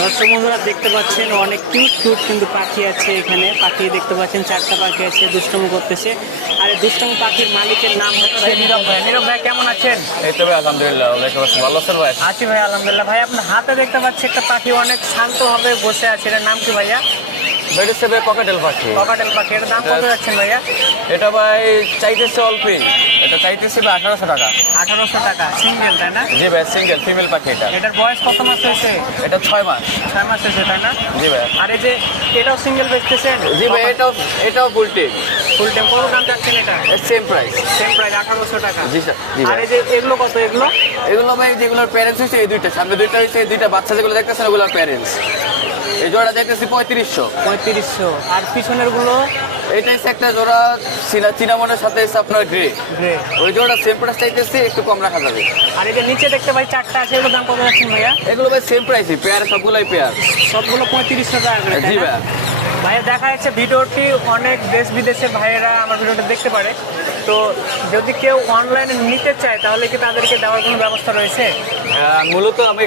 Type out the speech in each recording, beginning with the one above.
দর্শক বন্ধুরা দেখতে পাচ্ছেন অনেক কিউট কিউট কিন্তু পাখি আছে এখানে। পাখি দেখতে পাচ্ছেন, 4টা পাখি আছে, দুষ্টুমি করতেছে। আর এই দুষ্টুমি পাখির মালিকের নাম হচ্ছে নীরব ভাই। নীরব ভাই কেমন আছেন? এই তো ভাই আলহামদুলিল্লাহ, ভালো আছেন ভাই? আছি ভাই আলহামদুলিল্লাহ। ভাই আপনার হাতে দেখতে পাচ্ছি একটা পাখি অনেক শান্তভাবে বসে আছে, এটার নাম কি ভাইয়া? এটা হচ্ছে ভাই ককাটেল পাখি। ককাটেল পাখি, এটার দাম কত যাচ্ছেন ভাইয়া? এটা ভাই চাইতেছে অল্পই, এটা চাইতেছে ভাই 1800 টাকা। 1800 টাকা সিঙ্গেল, তাই না? জি ভাই, সিঙ্গেল ফিমেল পাখি এটা। এটার বয়স কত মাস হয়েছে? এটা 6 মাস। 6 মাস হয়েছে, তাই না? জি ভাই। আর এই যে এটাও সিঙ্গেল বেচতেছেন? জি ভাই, এটাও ফুল টিম। ফুল টাইম কত দাম যাচ্ছেন এটা? Same price. সেম প্রাইস 1800 টাকা। জি স্যার। জি আর ভাই, এই যে এগুলো কত? এগুলো ভাই যেগুলোর প্যারেন্টস হয়েছে এই দুইটা, সামনে দুইটা হয়েছে, এই দুইটা বাচ্চা যেগুলো দেখতেছেন ওগুলোর প্যারেন্টস। এই জোড়া যাইতেছি 3500। 3500। আর পিছনের গুলো? এটা হচ্ছে একটা জোড়া চিনামনের সাথে হচ্ছে আপনার গ্রে। গ্রে। ওই জোড়া সেম প্রাইস চাইতেছি, একটু কম রাখা যাবে। আর এই যে নিচে দেখতে ভাই 4টা আছে, এগুলোর দাম কত যাচ্ছেন ভাইয়া? এগুলো ভাই সেম প্রাইসই, পেয়ার সবগুলাই পেয়ার। সবগুলো 3500 টাকা করে, তাই জি না? ভাইয়া। ভাইয়া দেখা যাচ্ছে ভিডিওটি অনেক দেশ বিদেশের ভাইয়েরা আমার ভিডিওটা দেখতে পারে। তো যদি কেউ অনলাইনে নিতে চায় তাহলে কি তাদেরকে দেওয়ার কোনো ব্যবস্থা রয়েছে? মূলত আমি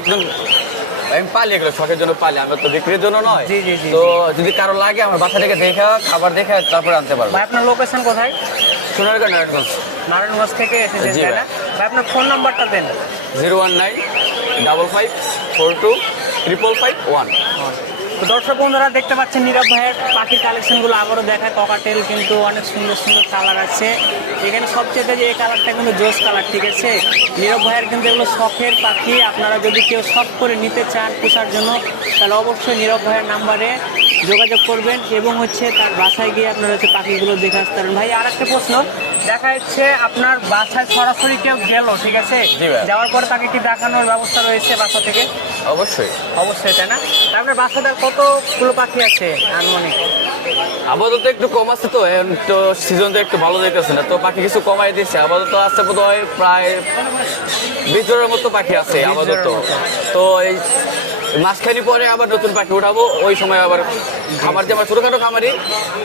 পালি, এগুলো শখের জন্য পালি, আমার তো বিক্রির জন্য নয়। জি, জি, জি। তো যদি কারো লাগে আমার বাসা থেকে দেখা, খাবার দেখে তারপরে আনতে পারবো। ভাই আপনার লোকেশন কোথায়? সোনারগাঁ নারায়ণগঞ্জ। নারায়ণগঞ্জ থেকে এসেছেন, জি তাই ভাই। না? ভাই আপনার ফোন নাম্বারটা দেন। 01955425551। তো দর্শক বন্ধুরা দেখতে পাচ্ছেন নীরব ভাইয়ের পাখির কালেকশনগুলো আবারও দেখায়। ককাটেল কিন্তু অনেক সুন্দর সুন্দর কালার আছে এখানে। সবচেয়ে যে এই কালারটা কিন্তু জোস কালার, ঠিক আছে? নীরব ভাইয়ের কিন্তু এগুলো শখের পাখি। আপনারা যদি কেউ শখ করে নিতে চান পোষার জন্য তাহলে অবশ্যই নীরব ভাইয়ের নাম্বারে যোগাযোগ করবেন এবং হচ্ছে তার বাসায় গিয়ে আপনারা হচ্ছে পাখিগুলো দেখে আসতে পারেন। ভাই আর একটা প্রশ্ন, দেখা যাচ্ছে আপনার বাসায় সরাসরি কেউ গেল, ঠিক আছে? জি ভাই। যাওয়ার পরে তাকে কি দেখানোর ব্যবস্থা রয়েছে বাসা থেকে? অবশ্যই। অবশ্যই, তাই না? আপনার বাসাতে কতগুলো পাখি আছে আনুমানিক? আপাতত একটু কম আছে, তো এখন তো সিজন তো একটু ভালো যাইতেছে না, তো পাখি কিছু কমাই দিচ্ছে। আপাতত আছে বোধ হয় প্রায় 20 জনের মতো পাখি আছে 20 আপাতত। জনের মতো। তো এই মাঝখানি পরে আবার নতুন পাখি উঠাবো, ওই সময় আবার খাবার, যে আমার ছোটখাটো খামারি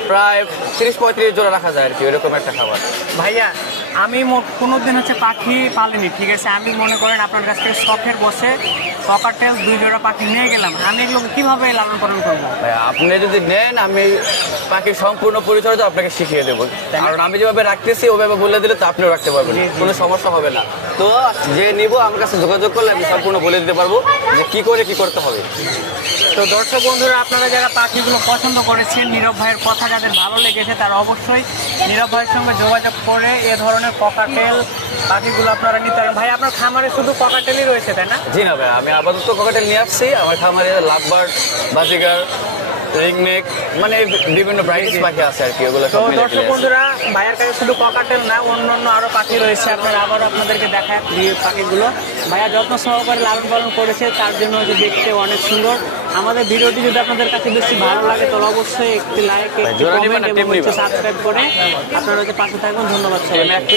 প্রায় 30-35 জোড়া রাখা যায় আর কি, ওইরকম একটা খাবার। ভাইয়া আমি কোনোদিন হচ্ছে পাখি পালিনি, ঠিক আছে? আমি মনে করেন আপনার কাছ থেকে শখের বসে ককাটেল 2 জোড়া পাখি নিয়ে গেলাম, আমি এগুলোকে কীভাবে লালন পালন করবো? ভাই, আপনি যদি নেন আমি পাখির সম্পূর্ণ পরিচর্যা আপনাকে শিখিয়ে দেবো, কারণ আমি যেভাবে রাখতেছি ওভাবে বলে দিলে তো আপনিও রাখতে পারবেন, জি, জি। কোনো সমস্যা হবে না। তো যে নিব আমার কাছে যোগাযোগ করলে আমি সম্পূর্ণ বলে দিতে পারবো যে কি করে কি করতে হবে। তো দর্শক বন্ধুরা আপনারা যারা পাখিগুলো পছন্দ করেছেন, নীরব ভাইয়ের কথা যাদের ভালো লেগেছে তারা অবশ্যই নীরব ভাইয়ের সঙ্গে যোগাযোগ করে এ ধরনের ককাটেল পাখিগুলো আপনারা নিতে পারেন। ভাই আপনার খামারে শুধু ককাটেলই রয়েছে, তাই না? জি না ভাই, আমি আপাতত ককাটেল নিয়ে আসছি আমার খামারে। লাভবার্ড, বাজিগার, রিংনেক, মানে বিভিন্ন ব্রাইটিশ পাখি আছে আর কি, ওগুলো তো সব মিলে দর্শক বন্ধুরা ভাইয়ের কাছে শুধু ককাটেল না, অন্যান্য আরও পাখি রয়েছে। আপনারা আবারও আপনাদেরকে দেখায় এই পাখিগুলো ভাইয়া যত্ন সহকারে লালন পালন করেছে, তার জন্য হচ্ছে দেখতে অনেক সুন্দর। আমাদের ভিডিওটি যদি আপনাদের কাছে বেশি ভালো লাগে তাহলে অবশ্যই একটি লাইক, একটি জোড়া নিবেন কমেন্ট না, এবং টিম হচ্ছে নিবেন। সাবস্ক্রাইব করে আপনারা হচ্ছে পাশে থাকবেন। ধন্যবাদ সবাইকে।